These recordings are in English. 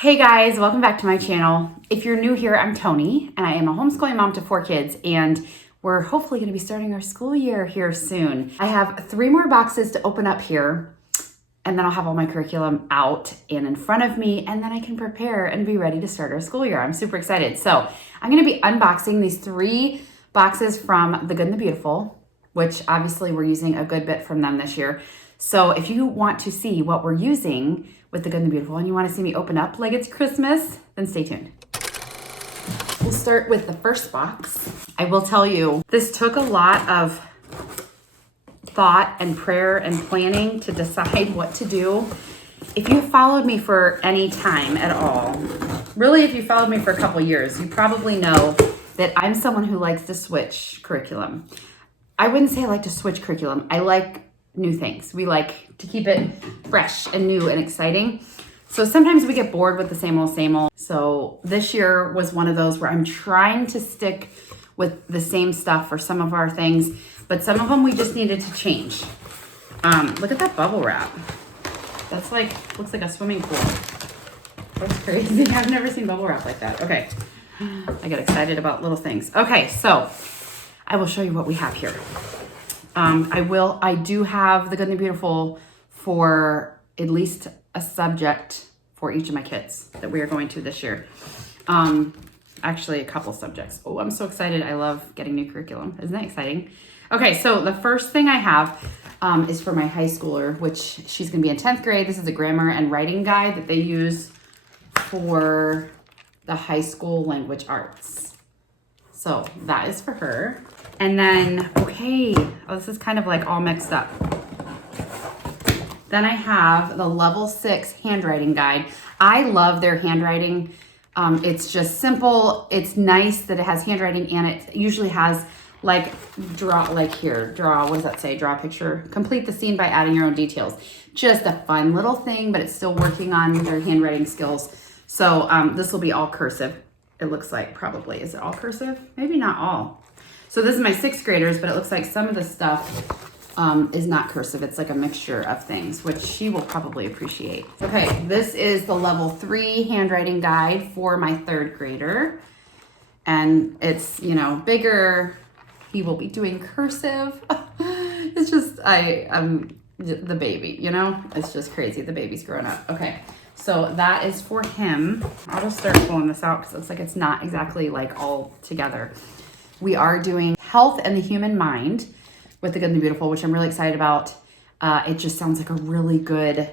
Hey guys, welcome back to my channel. If you're new here, I'm Toni and I am a homeschooling mom to 4 kids, and we're hopefully going to be starting our school year here soon. I have 3 more boxes to open up here, and then I'll have all my curriculum out and in front of me, and then I can prepare and be ready to start our school year. I'm super excited. So I'm going to be unboxing these 3 boxes from The Good and the Beautiful, which obviously we're using a good bit from them this year. So if you want to see what we're using with The Good and the Beautiful and you want to see me open up like it's Christmas, then stay tuned. We'll start with the first box. I will tell you, this took a lot of thought and prayer and planning to decide what to do. If you followed me for any time at all, really if you followed me for a couple years, you probably know that I'm someone who likes to switch curriculum. I wouldn't say I like to switch curriculum. I like new things. We like to keep it fresh and new and exciting. So sometimes we get bored with the same old. So this year was one of those where I'm trying to stick with the same stuff for some of our things, but some of them we just needed to change. Look at that bubble wrap. That's like, looks like a swimming pool. That's crazy. I've never seen bubble wrap like that. Okay. I get excited about little things. Okay, so I will show you what we have here. I do have The Good and the Beautiful for at least a subject for each of my kids that we are going to this year. Actually a couple subjects. Oh, I'm so excited. I love getting new curriculum. Isn't that exciting? Okay, so the first thing I have is for my high schooler, which she's gonna be in 10th grade. This is a grammar and writing guide that they use for the high school language arts. So that is for her. And then, this is kind of like all mixed up. Then I have the level 6 handwriting guide. I love their handwriting. It's just simple. It's nice that it has handwriting, and it usually has what does that say? Draw a picture. Complete the scene by adding your own details. Just a fun little thing, but it's still working on their handwriting skills. So this will be all cursive. It looks like probably. Is it all cursive? Maybe not all. So this is my 6th graders, but it looks like some of the stuff is not cursive. It's like a mixture of things, which she will probably appreciate. Okay, this is the level 3 handwriting guide for my 3rd grader. And it's, bigger. He will be doing cursive. It's just, I'm the baby, It's just crazy. The baby's growing up. Okay, so that is for him. I'll just start pulling this out because it looks like it's not exactly like all together. We are doing Health and the Human Mind with The Good and the Beautiful, which I'm really excited about. It just sounds like a really good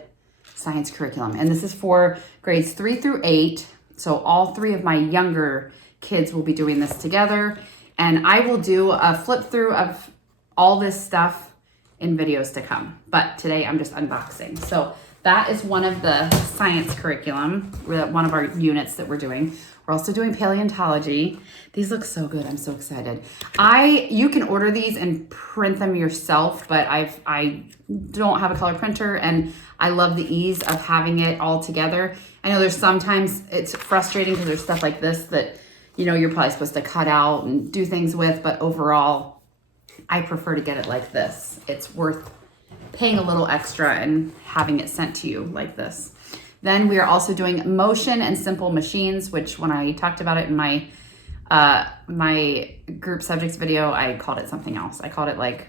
science curriculum. And this is for grades 3 through 8. So all 3 of my younger kids will be doing this together. And I will do a flip through of all this stuff in videos to come. But today I'm just unboxing. So that is one of the science curriculum, one of our units that we're doing. We're also doing paleontology. These look so good. I'm so excited. You can order these and print them yourself, but I don't have a color printer, and I love the ease of having it all together. I know there's sometimes it's frustrating because there's stuff like this that, you're probably supposed to cut out and do things with, but overall, I prefer to get it like this. It's worth paying a little extra and having it sent to you like this. Then we are also doing motion and simple machines, which when I talked about it in my my group subjects video, I called it something else. I called it like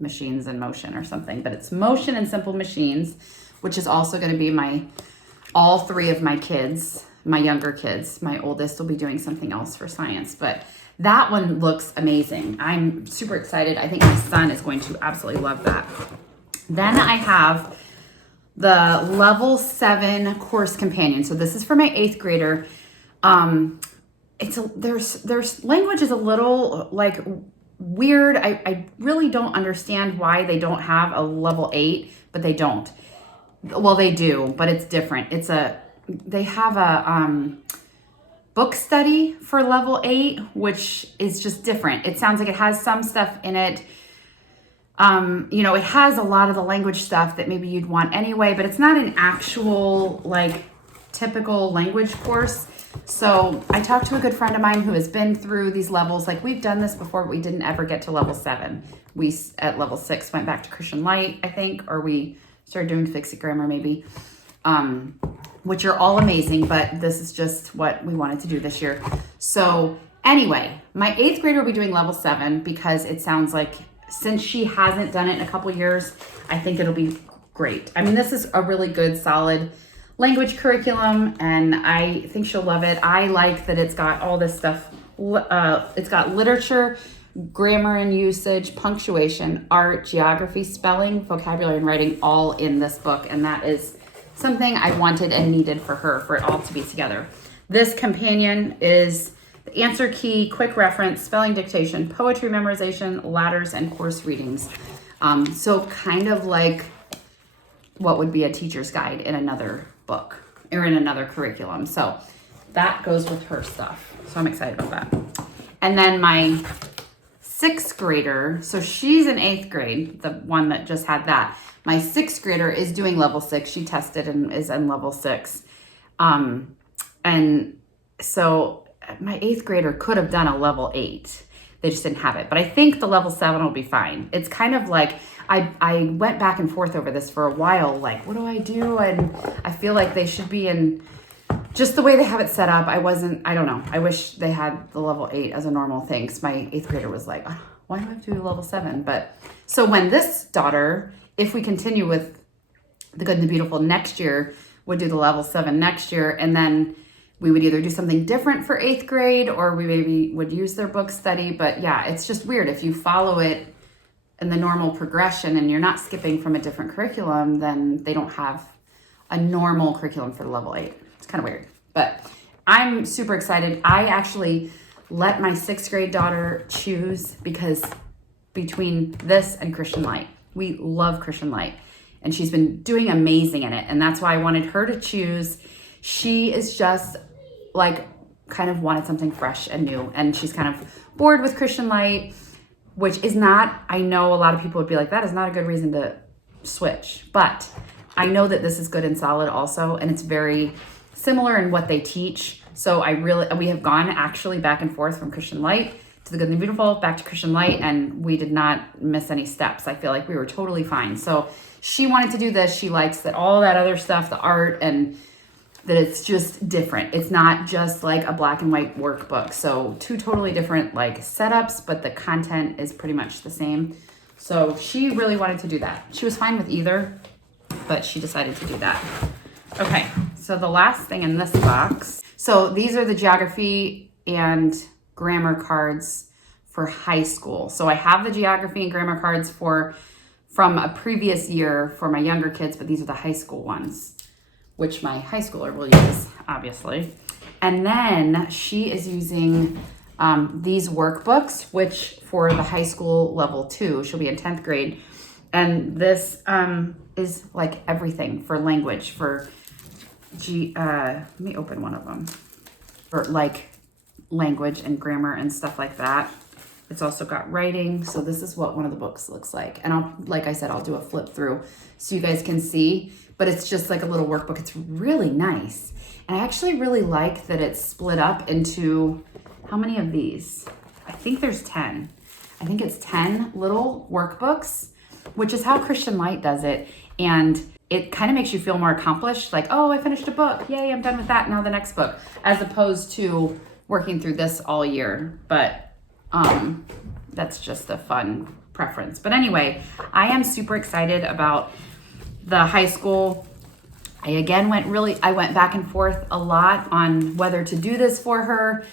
machines in motion or something, but it's motion and simple machines, which is also going to be all 3 of my kids, my younger kids. My oldest will be doing something else for science, but that one looks amazing. I'm super excited. I think my son is going to absolutely love that. Then I have the level 7 course companion. So this is for my 8th grader. There's language is a little like weird. I really don't understand why they don't have a level 8, but they don't. Well, they do, but it's different. They have a book study for level 8, which is just different. It sounds like it has some stuff in it. It has a lot of the language stuff that maybe you'd want anyway, but it's not an actual typical language course. So I talked to a good friend of mine who has been through these levels. We've done this before, but we didn't ever get to level 7. We at level 6 went back to Christian Light, I think, or we started doing Fix It Grammar maybe. which are all amazing, but this is just what we wanted to do this year. So anyway, my 8th grader will be doing level 7 because it sounds like since she hasn't done it in a couple years, I think it'll be great. I mean, this is a really good, solid language curriculum, and I think she'll love it. I like that it's got all this stuff. It's got literature, grammar and usage, punctuation, art, geography, spelling, vocabulary, and writing all in this book, and that is something I wanted and needed for her, for it all to be together. This companion is the answer key, quick reference, spelling dictation, poetry memorization, ladders, and course readings. So kind of like what would be a teacher's guide in another book or in another curriculum. So that goes with her stuff. So I'm excited about that. And then my 6th grader, so she's in 8th grade, the one that just had that. My 6th grader is doing level 6. She tested and is in level 6. And so my 8th grader could have done a level 8. They just didn't have it. But I think the level 7 will be fine. It's kind of like, I went back and forth over this for a while. Like, what do I do? And I feel like they should be in just the way they have it set up. I don't know. I wish they had the level 8 as a normal thing. Because my 8th grader was like, oh, why do I have to do level 7? But so when this daughter, if we continue with The Good and the Beautiful next year, would do the level 7 next year. And then we would either do something different for 8th grade or we maybe would use their book study. But yeah, it's just weird. If you follow it in the normal progression and you're not skipping from a different curriculum, then they don't have a normal curriculum for level 8. It's kind of weird, but I'm super excited. I actually let my 6th grade daughter choose because between this and Christian Light, we love Christian Light and she's been doing amazing in it. And that's why I wanted her to choose. She is just like kind of wanted something fresh and new. And she's kind of bored with Christian Light, which is not, I know a lot of people would be like, that is not a good reason to switch. But I know that this is good and solid also. And it's very similar in what they teach. So we have gone actually back and forth from Christian Light to The Good and the Beautiful, back to Christian Light, and we did not miss any steps. I feel like we were totally fine. So she wanted to do this. She likes that all that other stuff, the art, and that it's just different. It's not just like a black and white workbook. So 2 totally different like setups, but the content is pretty much the same. So she really wanted to do that. She was fine with either, but she decided to do that. Okay, so the last thing in this box. So these are the geography and grammar cards for high school. So I have the geography and grammar cards from a previous year for my younger kids, but these are the high school ones, which my high schooler will use, obviously. And then she is using these workbooks, which for the high school level 2, she'll be in 10th grade. And this is like everything for language, for let me open one of them, for like language and grammar and stuff like that. It's also got writing. So this is what one of the books looks like. And like I said, I'll do a flip through so you guys can see, but it's just like a little workbook. It's really nice. And I actually really like that it's split up into, how many of these? I think there's 10. I think it's 10 little workbooks, which is how Christian Light does it. And it kind of makes you feel more accomplished. Like, oh, I finished a book. Yay, I'm done with that. Now the next book, as opposed to working through this all year. But that's just a fun preference. But anyway, I am super excited about the high school. I went back and forth a lot on whether to do this for her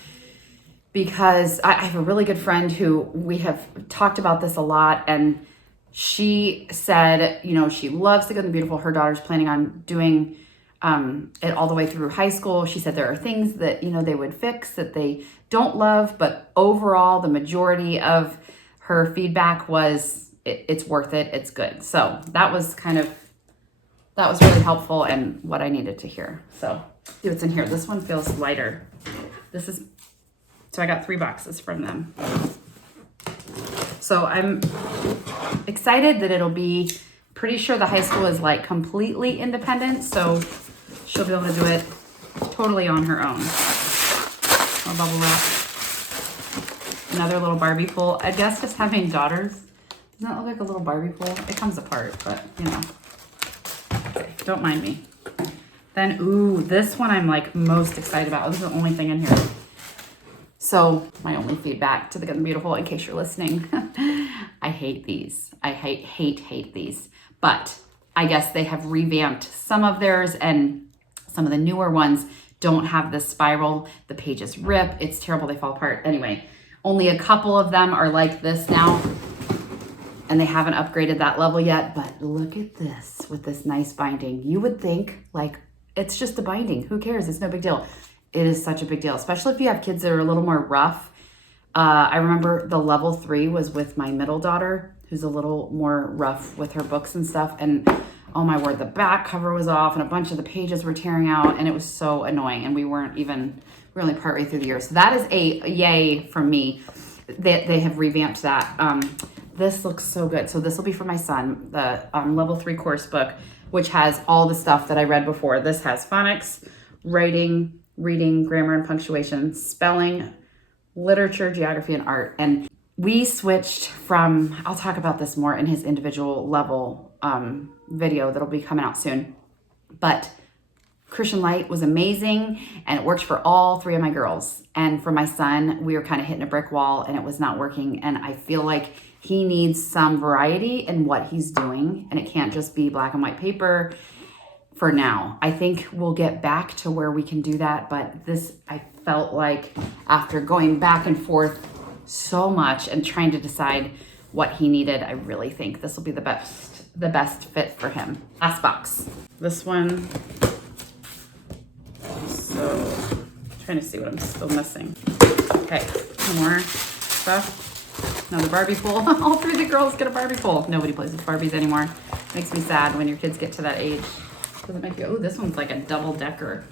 because I have a really good friend who we have talked about this a lot, and she said, she loves The Good and the Beautiful. Her daughter's planning on doing it all the way through high school. She said there are things that, they would fix that they don't love, but overall, the majority of her feedback was it's worth it. It's good. So that was really helpful and what I needed to hear. So see what's in here. This one feels lighter. So I got 3 boxes from them. So I'm excited that it'll be, pretty sure the high school is like completely independent. So she'll be able to do it totally on her own. More bubble wrap. Another little Barbie pool. I guess just having daughters, doesn't that look like a little Barbie pool? It comes apart, but Okay, don't mind me. Then, ooh, this one I'm like most excited about. This is the only thing in here. So my only feedback to the Good and Beautiful, in case you're listening, I hate these. I hate these. But I guess they have revamped some of theirs, and some of the newer ones don't have this spiral. The pages rip. It's terrible. They fall apart. Anyway, only a couple of them are like this now, and they haven't upgraded that level yet. But look at this with this nice binding. You would think like it's just a binding. Who cares? It's no big deal. It is such a big deal, especially if you have kids that are a little more rough. I remember the level 3 was with my middle daughter, who's a little more rough with her books and stuff. And oh my word, the back cover was off and a bunch of the pages were tearing out, and it was so annoying. And we were only partway through the year. So that is a yay from me. They have revamped that. This looks so good. So this will be for my son, the level 3 course book, which has all the stuff that I read before. This has phonics, writing, reading, grammar and punctuation, spelling, literature, geography, and art. And we switched from, I'll talk about this more in his individual level video that'll be coming out soon. But Christian Light was amazing, and it worked for all 3 of my girls. And for my son, we were kind of hitting a brick wall and it was not working. And I feel like he needs some variety in what he's doing, and it can't just be black and white paper for now. I think we'll get back to where we can do that, but this, I felt like after going back and forth so much and trying to decide what he needed, I really think this will be the best fit for him. Last box. This one, so trying to see what I'm still missing. Okay, more stuff. Another Barbie pool. All 3 of the girls get a Barbie pool. Nobody plays with Barbies anymore. Makes me sad when your kids get to that age. Does it make you, oh, this one's like a double decker.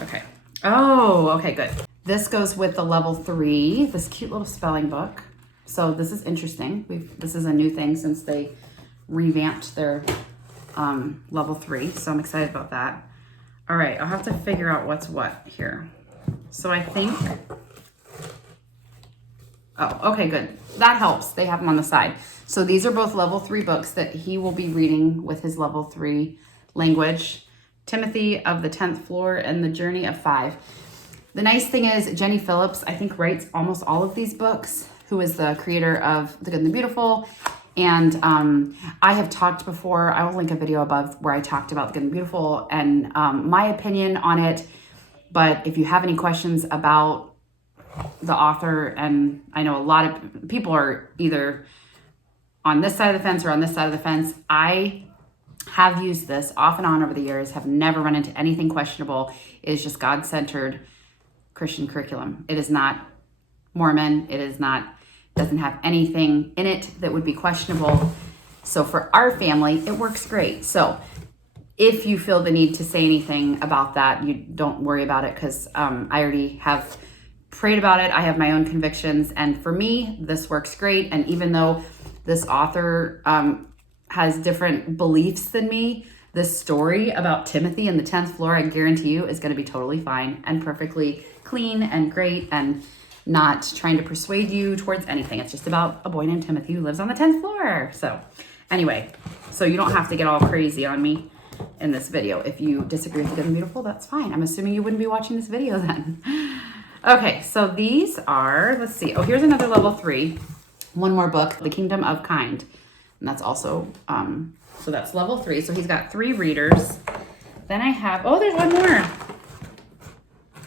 Okay. Oh, okay, good. This goes with the level 3, this cute little spelling book. So this is interesting. This is a new thing since they revamped their level 3. So I'm excited about that. All right, I'll have to figure out what's what here. So I think, oh, okay, good. That helps. They have them on the side. So these are both level 3 books that he will be reading with his level 3 language. Timothy of the 10th Floor and The Journey of 5. The nice thing is Jenny Phillips, I think, writes almost all of these books, who is the creator of The Good and the Beautiful. And I have talked before, I will link a video above where I talked about The Good and the Beautiful and my opinion on it. But if you have any questions about the author, and I know a lot of people are either on this side of the fence or on this side of the fence, I have used this off and on over the years, have never run into anything questionable. It is just God-centered Christian curriculum. It is not Mormon. It is not, doesn't have anything in it that would be questionable. So for our family, it works great. So if you feel the need to say anything about that, you don't worry about it, because I already have prayed about it. I have my own convictions. And for me, this works great. And even though this author has different beliefs than me, this story about Timothy and the 10th floor, I guarantee you, is going to be totally fine and perfectly clean and great, and not trying to persuade you towards anything. It's just about a boy named Timothy who lives on the 10th floor. So anyway, so you don't have to get all crazy on me in this video. If you disagree with Good and Beautiful, that's fine. I'm assuming you wouldn't be watching this video then. Okay, so these are, let's see. Oh, here's another level 3. One more book, The Kingdom of Kind. And that's also, so that's level 3. So he's got 3 readers. Then I have, oh, there's one more.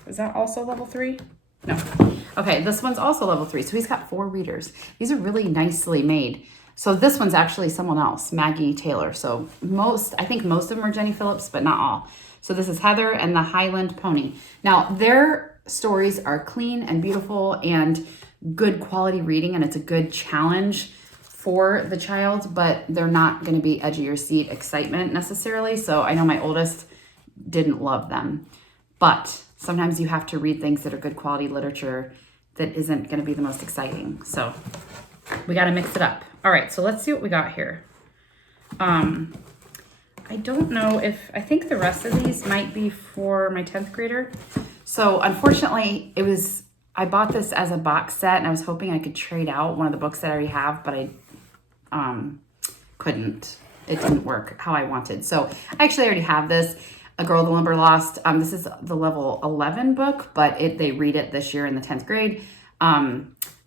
Is that also level 3? No. Okay, this one's also level 3. So he's got 4 readers. These are really nicely made. So this one's actually someone else, Maggie Taylor. So I think most of them are Jenny Phillips, but not all. So this is Heather and the Highland Pony. Now, their stories are clean and beautiful and good quality reading, and it's a good challenge for the child, but they're not going to be edge of your seat excitement necessarily. So I know my oldest didn't love them, but sometimes you have to read things that are good quality literature that isn't going to be the most exciting. So we got to mix it up. All right, so let's see what we got here. I don't know if, I think the rest of these might be for my 10th grader. So unfortunately, I bought this as a box set, and I was hoping I could trade out one of the books that I already have, but I couldn't. It didn't work how I wanted. So I actually already have this. A Girl the Limberlost. This is the level 11 book, but they read it this year in the 10th grade.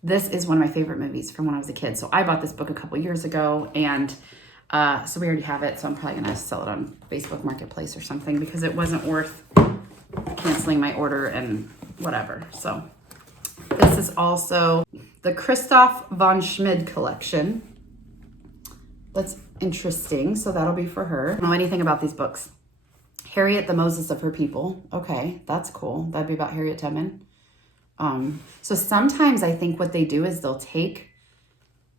This is one of my favorite movies from when I was a kid. So I bought this book a couple years ago, and so we already have it. So I'm probably gonna sell it on Facebook Marketplace or something because it wasn't worth canceling my order and whatever. So this is also the Christoph von Schmid collection. That's interesting. So that'll be for her. I don't know anything about these books. Harriet, the Moses of Her People. Okay, that's cool. That'd be about Harriet Tubman. So sometimes I think what they do is they'll take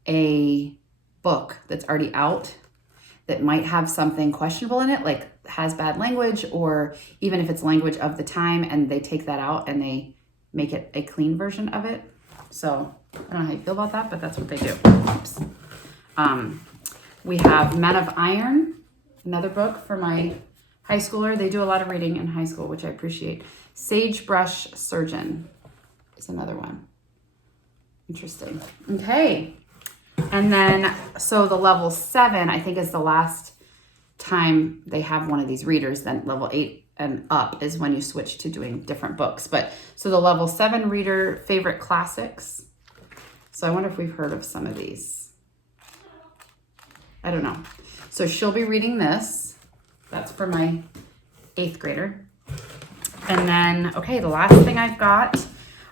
a book that's already out that might have something questionable in it, like has bad language, or even if it's language of the time, and they take that out and they make it a clean version of it. So I don't know how you feel about that, but that's what they do. Oops. We have Men of Iron, another book for my high schooler. They do a lot of reading in high school, which I appreciate. Sagebrush Surgeon is another one. Interesting. Okay. And then, so the level 7, I think, is the last time they have one of these readers. Then level 8 and up is when you switch to doing different books. But so the level 7 reader, favorite classics. So I wonder if we've heard of some of these. I don't know. So she'll be reading this. That's for my 8th grader. And then, okay, the last thing I've got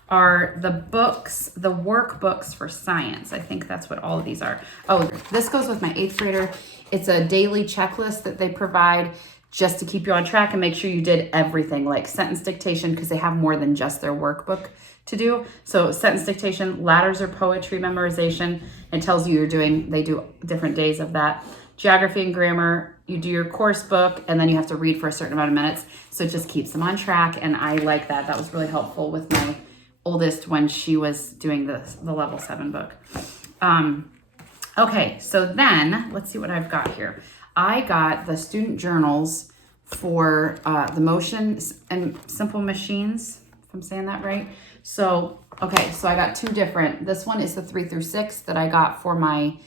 are the books, the workbooks for science. I think that's what all of these are. Oh, this goes with my 8th grader. It's a daily checklist that they provide just to keep you on track and make sure you did everything, like sentence dictation, because they have more than just their workbook to do. So sentence dictation, ladders or poetry memorization. It tells you they do different days of that. Geography and grammar, you do your course book, and then you have to read for a certain amount of minutes. So it just keeps them on track, and I like that. That was really helpful with my oldest when she was doing the level 7 book. Okay, so then let's see what I've got here. I got the student journals for the motion and simple machines, if I'm saying that right. So, okay, so I got 2 different. This one is the 3 through 6 that I got for my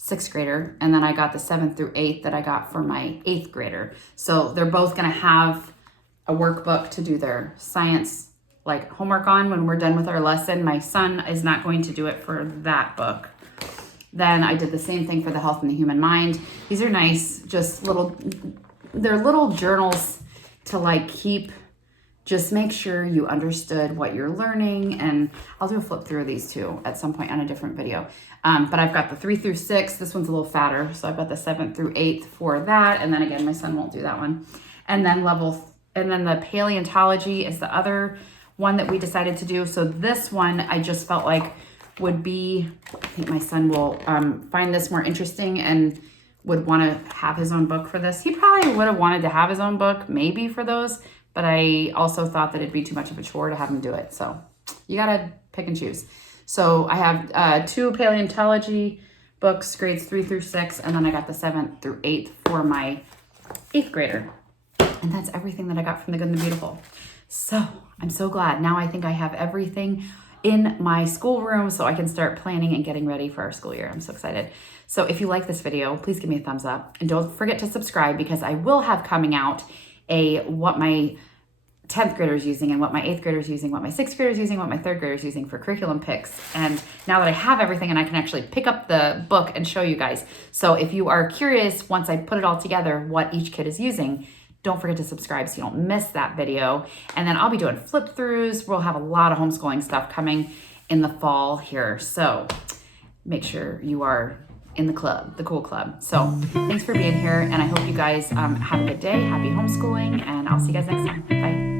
6th grader, and then I got the 7th through 8th that I got for my 8th grader. So they're both gonna have a workbook to do their science like homework on when we're done with our lesson. My son is not going to do it for that book. Then I did the same thing for the health and the human mind. These are nice, just they're little journals to like just make sure you understood what you're learning. And I'll do a flip through of these too at some point on a different video. But I've got the 3 through 6. This one's a little fatter. So I've got the 7th through 8th for that. And then again, my son won't do that one. And then the paleontology is the other one that we decided to do. So this one I just felt like would be, I think my son will find this more interesting and would want to have his own book for this. He probably would have wanted to have his own book maybe for those, but I also thought that it'd be too much of a chore to have him do it. So you gotta pick and choose. So I have 2 paleontology books, grades 3 through 6, and then I got the 7th through 8th for my 8th grader. And that's everything that I got from The Good and the Beautiful. So I'm so glad. Now I think I have everything in my schoolroom so I can start planning and getting ready for our school year. I'm so excited. So if you like this video, please give me a thumbs up, and don't forget to subscribe, because I will have coming out what my 10th graders using, and what my 8th graders using, what my 6th graders using, what my 3rd graders using for curriculum picks. And now that I have everything, and I can actually pick up the book and show you guys. So if you are curious, once I put it all together, what each kid is using, don't forget to subscribe so you don't miss that video. And then I'll be doing flip throughs. We'll have a lot of homeschooling stuff coming in the fall here. So make sure you are in the club, the cool club. So thanks for being here, and I hope you guys have a good day. Happy homeschooling, and I'll see you guys next time. Bye.